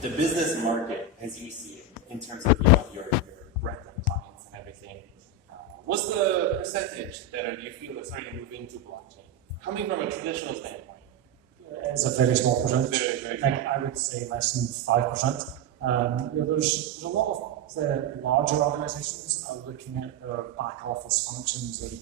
the business market as you see it in terms of your breadth of clients and everything. What's the percentage that you feel are starting to move into blockchain? Coming from a traditional standpoint. It's a very small percentage. Very small. I would say less than 5%. There's a lot of the larger organisations are looking at their back office functions, and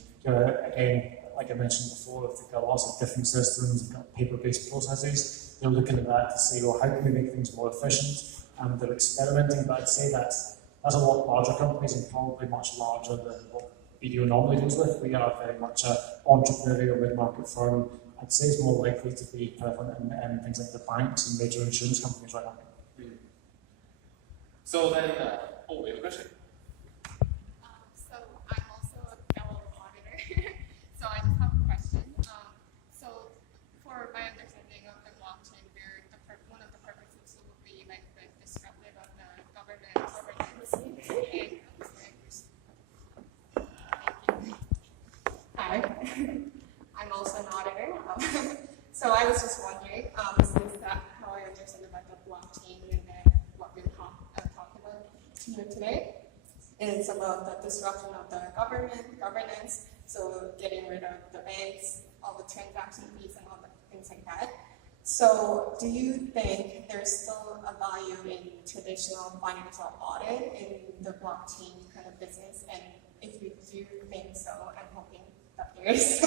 again, like I mentioned before, if they've got lots of different systems, they've got paper-based processes, they're looking at that to say, well, how can we make things more efficient? And they're experimenting, but I'd say that's a lot larger companies and probably much larger than what BDO normally deals with. We are very much an entrepreneurial mid-market firm. I'd say it's more likely to be prevalent in things like the banks and major insurance companies right now. So then, we have a question. So I'm also a fellow auditor. So I just have a question. So for my understanding of the blockchain, one of the purposes would be like the disruptive of the governance. Hi, I'm also an auditor. So I was just wondering, since that's how I understand about the blockchain and then what we're talking about here today, is about the disruption of the governance, so getting rid of the banks, all the transaction fees and all the things like that. So do you think there's still a value in traditional financial audit in the blockchain kind of business? And if you do think so, I'm hoping that there is.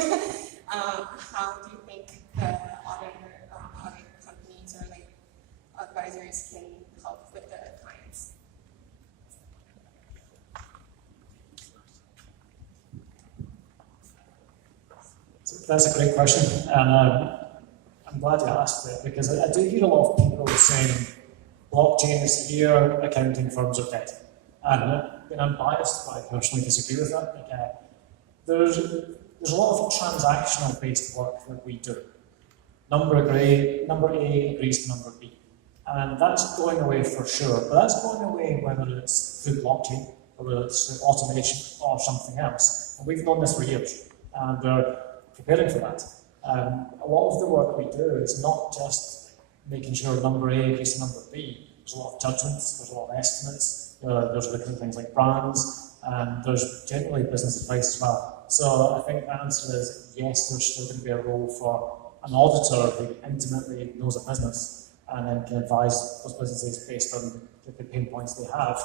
How do you think the audit companies or like advisors can help with the clients? That's a great question, and I'm glad you asked it, because I do hear a lot of people saying blockchain is here, accounting firms are dead. And I'm biased, but I personally disagree with that. There's a lot of transactional based work that we do. Number A agrees to number B. And that's going away for sure, but that's going away whether it's through blockchain, or whether it's through automation or something else. And we've done this for years, and we're preparing for that. A lot of the work we do is not just making sure number A agrees to number B. There's a lot of judgments, there's a lot of estimates, there's looking at things like brands, and there's generally business advice as well. So I think the answer is yes, there's still going to be a role for an auditor who intimately knows a business and then can advise those businesses based on the pain points they have.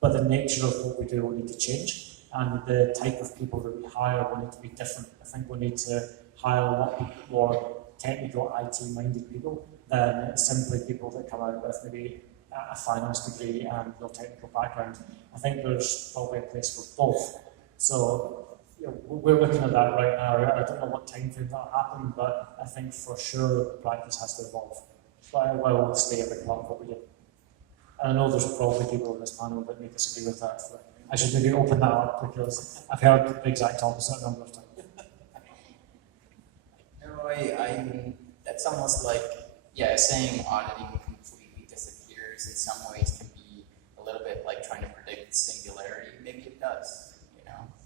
But the nature of what we do will need to change, and the type of people that we hire will need to be different. I think we need to hire a lot more technical, IT-minded people than simply people that come out with maybe a finance degree and no technical background. I think there's probably a place for both. So we're looking at that right now. I don't know what time frame that'll happen, but I think for sure the practice has to evolve. But I will stay at the club of what we do. And I know there's probably people in this panel that may disagree with that. So I should maybe open that up, because I've heard the exact opposite a number of times. No, that's almost like, saying auditing completely disappears in some ways can be a little bit like trying to predict singularity. Maybe it does,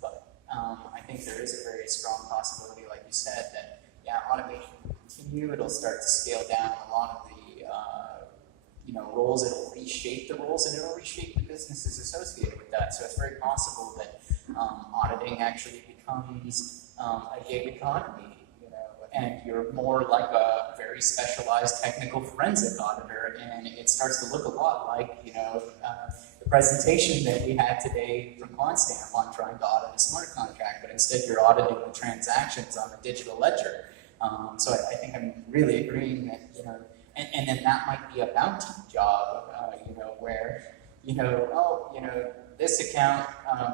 but I think there is a very strong possibility, like you said, that automation will continue. It'll start to scale down a lot of the roles. It'll reshape the roles, and it'll reshape the businesses associated with that. So it's very possible that auditing actually becomes a gig economy, and you're more like a very specialized technical forensic auditor, and it starts to look a lot like the presentation that we had today from QuantStamp on trying to audit a smart contract, but instead you're auditing the transactions on a digital ledger. So I think I'm really agreeing that and then that might be a bounty job, where this account,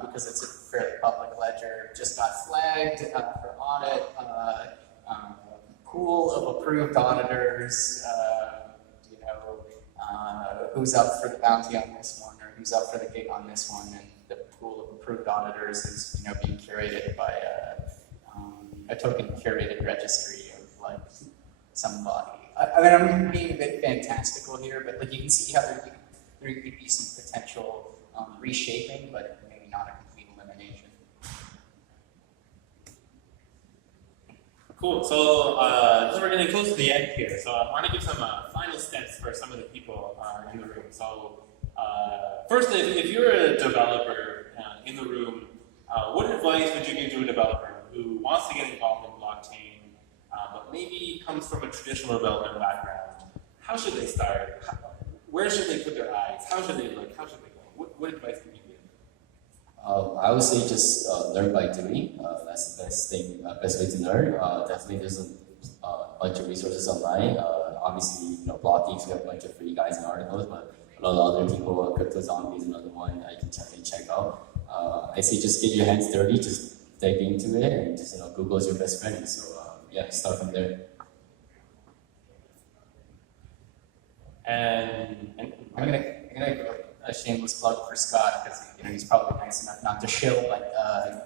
because it's a fairly public ledger, just got flagged for audit. Pool of approved auditors, who's up for the bounty on this one, or who's up for the gig on this one, and the pool of approved auditors is being curated by a token curated registry of like somebody. I mean, I'm being a bit fantastical here, but like you can see how there could be some potential reshaping, but maybe not a complete elimination. Cool. So we're getting close to the end here. So I want to give some final steps for some of the people in the room. So first, if you're a developer in the room, what advice would you give to a developer who wants to get involved in blockchain, but maybe comes from a traditional development background? How should they start? Where should they put their eyes? How should they look? How should they go? What advice would you give? I would say just learn by doing. That's the best way to learn. Definitely, there's a bunch of resources online. Obviously, blogging, we have a bunch of free guides and articles, but a lot of other people, Crypto Zombie is another one I can check out. I say just get your hands dirty, just dive into it, and just Google is your best friend. So yeah, start from there. And I'm gonna a shameless plug for Scott because he's probably nice enough not to shill, but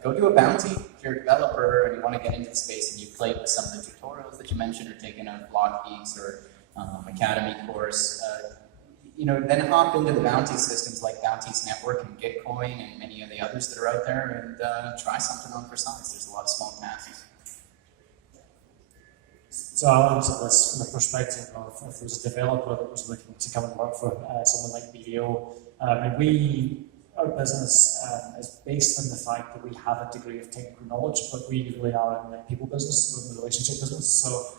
go do a bounty if you're a developer and you want to get into the space and you've played with some of the tutorials that you mentioned or taken a Block Geeks or Academy course. Then hop into the bounty systems like Bounties Network and Gitcoin and many of the others that are out there and try something on for size. There's a lot of small tasks. So I'll answer this from the perspective of if there was a developer that was looking to come and work for someone like BDO. Our business is based on the fact that we have a degree of technical knowledge, but we really are in the people business, we're in the relationship business. So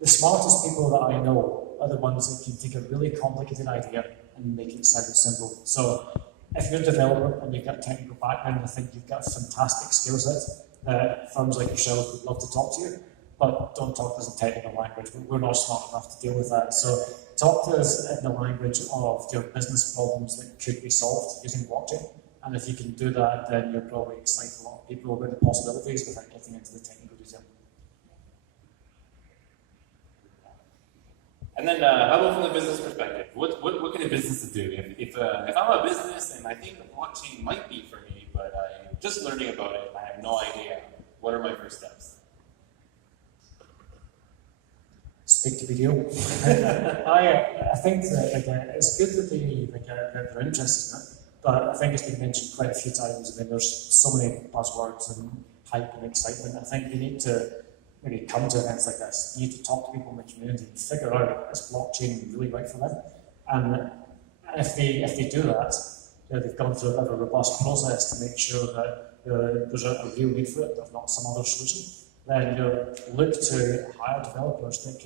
the smartest people that I know are the ones that can take a really complicated idea and make it sound simple. So if you're a developer and you've got a technical background, I think you've got a fantastic skill set that firms like yourself would love to talk to you. But don't talk to us in technical language. We're not smart enough to deal with that. So talk to us in the language of your business problems that could be solved using blockchain. And if you can do that, then you'll probably excite a lot of people about the possibilities without getting into the technical detail. And then how about from the business perspective? What can a business do? If I'm a business and I think the blockchain might be for me, but I'm just learning about it, I have no idea, what are my first steps? Speak to video. I think that it's good that they're interested in it, but I think it's been mentioned quite a few times. I mean, there's so many buzzwords and hype and excitement. I think you need to maybe come to events like this. You need to talk to people in the community and figure out is blockchain really right for them. And if they do that, they've gone through a bit of a robust process to make sure that there's a real need for it, if not some other solution. Then look to hire developers that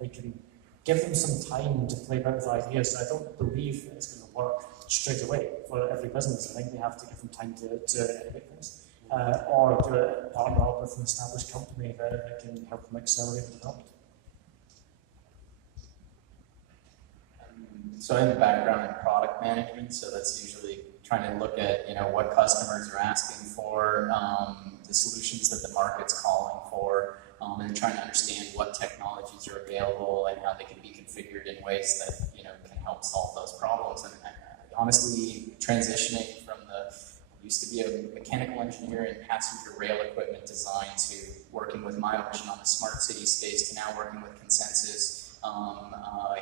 they can give them some time to play about with ideas. I don't believe it's going to work straight away for every business. I think they have to give them time to innovate things, or to partner up with an established company that can help them accelerate the development. So I have a background in product management, so that's usually trying to look at what customers are asking for, the solutions that the market's calling for, and trying to understand what technologies are available and how they can be configured in ways that can help solve those problems. And honestly, transitioning from used to be a mechanical engineer in passenger rail equipment design to working with MyOcean on the smart city space to now working with Consensus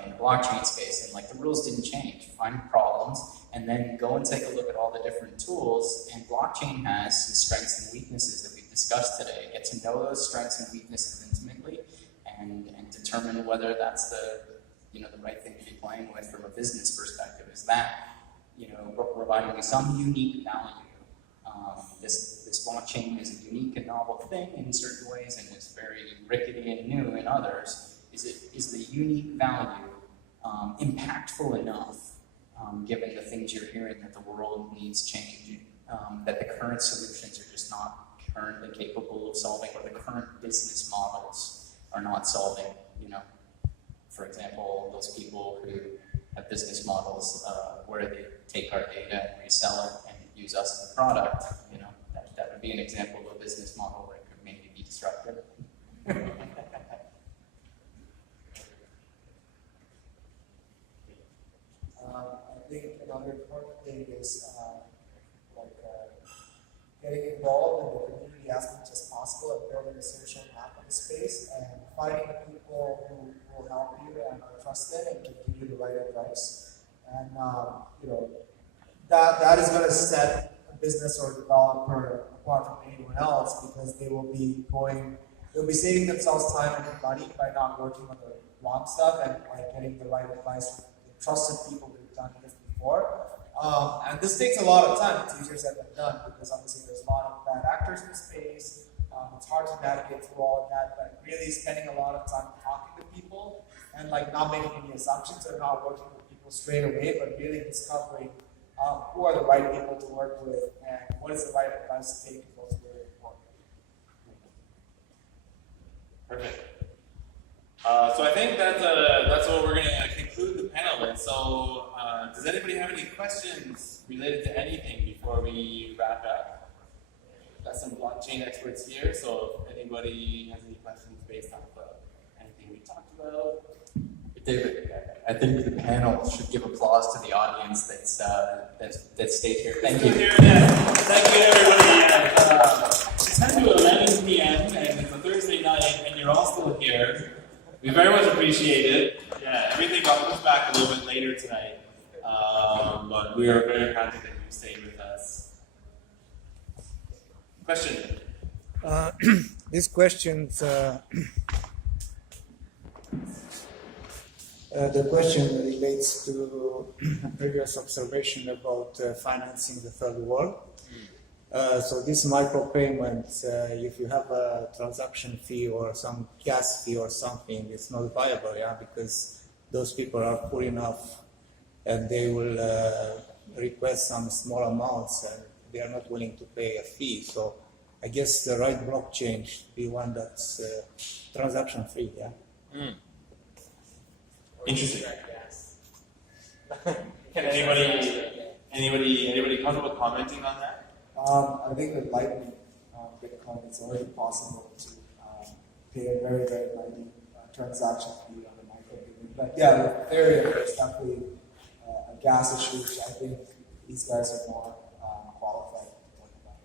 in the blockchain space, and the rules didn't change. Find problems and then go and take a look at all the different tools. And blockchain has some strengths and weaknesses that we've discussed today. Get to know those strengths and weaknesses intimately, and determine whether that's the right thing to be playing with from a business perspective. Is that providing you some unique value? This blockchain is a unique and novel thing in certain ways, and it's very rickety and new in others. Is the unique value impactful enough, given the things you're hearing that the world needs changing, that the current solutions are just not currently capable of solving, or the current business models are not solving? For example, those people who have business models where they take our data and resell it and use us as a product, that would be an example of a business model where it could maybe be disruptive. I think another important thing is getting involved in the community as much as possible and building a social map in the space and finding the people who will help you and are trusted and can give you the right advice. And that is going to set a business or a developer apart from anyone else, because they will be going they'll be saving themselves time and money by not working on the wrong stuff and by getting the right advice from the trusted people who've done this before. And this takes a lot of time. It's easier said than done because obviously there's a lot of bad actors in the space. It's hard to navigate through all of that, but really spending a lot of time talking to people and like not making any assumptions or not working with people straight away, but really discovering who are the right people to work with and what is the right advice to take is what's really important. Perfect. So I think that's what we're going to conclude the panel with. So does anybody have any questions related to anything before we wrap up? Got some blockchain experts here, so if anybody has any questions based off of anything we talked about. David, I think the panel should give applause to the audience that stayed here. Thank you. Thank you, everybody. It's 10 to 11 p.m. and it's a Thursday night, and you're all still here. We very much appreciate it. Yeah, everything got pushed back a little bit later tonight, but we are very happy that you stayed with us. Question? This question, the question relates to a previous observation about financing the third world. So this micropayment, if you have a transaction fee or some gas fee or something, it's not viable, yeah, because those people are poor enough and they will request some small amounts and they are not willing to pay a fee. So I guess the right blockchain should be one that's transaction free, yeah. Mm. Interesting. Can anybody comfortable commenting on that? I think with Lightning Bitcoin, it's already possible to pay a very, very mighty transaction fee on a micropayment. But yeah, with Ethereum, there's definitely a gas issue, which I think these guys are more qualified to talk about.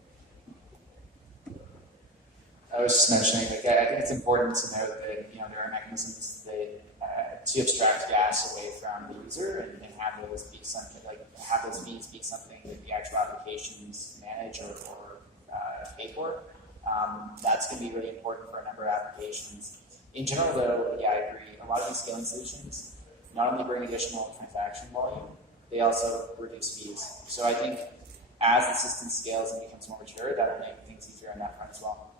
I was just mentioning, like, I think it's important to know that there are mechanisms that to abstract gas away from the user and have those be something have those fees be something that the actual applications manage or pay for. That's going to be really important for a number of applications. In general, though, yeah, I agree. A lot of these scaling solutions not only bring additional transaction volume, they also reduce fees. So I think as the system scales and becomes more mature, that'll make things easier on that front as well.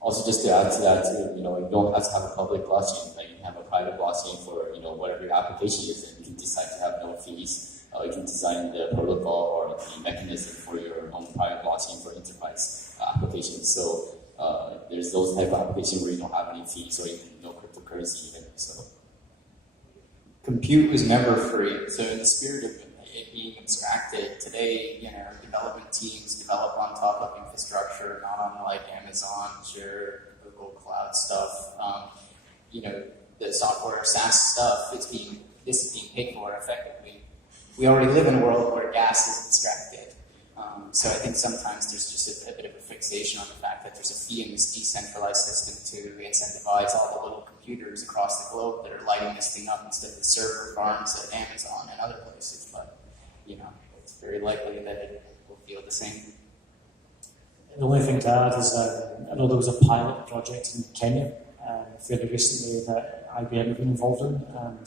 Also, just to add to that, too, you don't have to have a public blockchain. Like you can have a private blockchain for whatever your application is, and you can decide to have no fees. You can design the protocol or the mechanism for your own private blockchain for enterprise applications. So there's those type of applications where you don't have any fees or even no cryptocurrency even. So compute was never free. So in the spirit of it being abstracted, today, development teams develop on top of infrastructure, not on like Amazon, Azure, Google Cloud stuff. The software SaaS stuff, this is being paid for effectively. We already live in a world where gas is abstracted. So I think sometimes there's just a bit of a fixation on the fact that there's a fee in this decentralized system to incentivize all the little computers across the globe that are lighting this thing up instead of the server farms at Amazon and other places. But, it's very likely that it will feel the same. The only thing to add is I know there was a pilot project in Kenya fairly recently that IBM have been involved in, and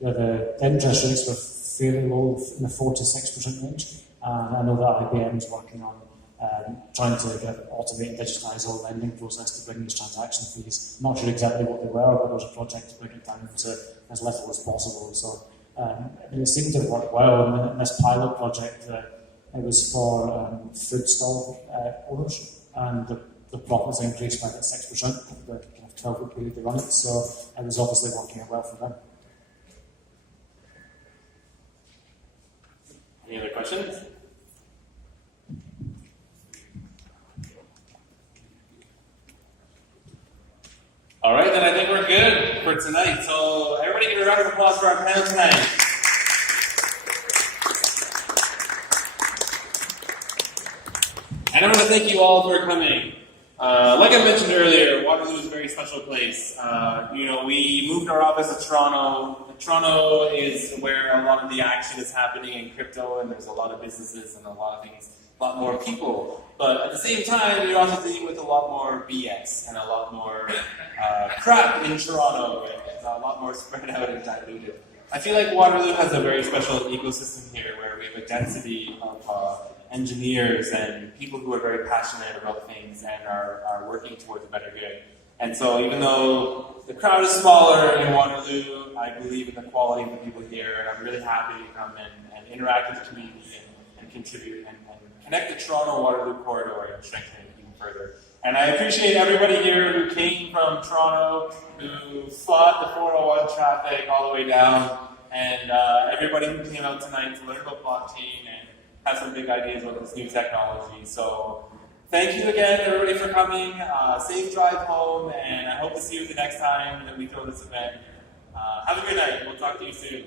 the interest rates were fairly low in the 4 to 6% range. And I know that IBM is working on trying to automate and digitize all lending process to bring these transaction fees. Not sure exactly what they were, but there was a project to bring it down to as little as possible. So it seemed to work well. And in this pilot project, it was for food stall owners, and the profits increased by about 6% over the kind of 12-week period they run it. So it was obviously working out well for them. Any other questions? All right, then I think we're good for tonight. So everybody give a round of applause for our panel tonight. And I want to thank you all for coming. Like I mentioned earlier, Waterloo is a very special place. We moved our office to Toronto. Toronto is where a lot of the action is happening in crypto, and there's a lot of businesses and a lot of things lot more people. But at the same time, you're also dealing with a lot more BS and a lot more crap in Toronto, and it's a lot more spread out and diluted. I feel like Waterloo has a very special ecosystem here where we have a density of engineers and people who are very passionate about things and are working towards a better good. And so even though the crowd is smaller in Waterloo, I believe in the quality of the people here, and I'm really happy to come and interact with the community and contribute and connect the Toronto-Waterloo corridor and strengthen it even further. And I appreciate everybody here who came from Toronto, who fought the 401 traffic all the way down, and everybody who came out tonight to learn about blockchain and have some big ideas about this new technology. So thank you again, everybody, for coming. Safe drive home, and I hope to see you the next time that we throw this event. Have a good night. We'll talk to you soon.